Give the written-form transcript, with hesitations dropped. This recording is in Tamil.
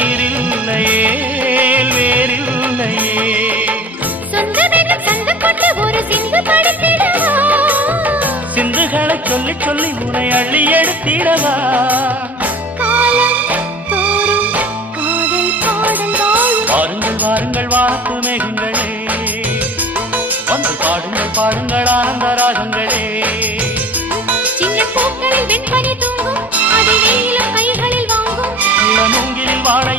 நீரில்லையே வேறில்லையே சிந்துகளை சொல்லி சொல்லி உனை அள்ளி எடுத்திடவா வாருங்கள் வாருங்கள் வானத்து மேகங்களே வந்து பாடுங்கள் பாடுங்கள் ஆனந்த ராகங்களே சின்ன பூக்களில் வெண்பனி தூங்கும் அதை வெயிலும் கைகளில் வாங்கும் மூங்கிலில் வாழை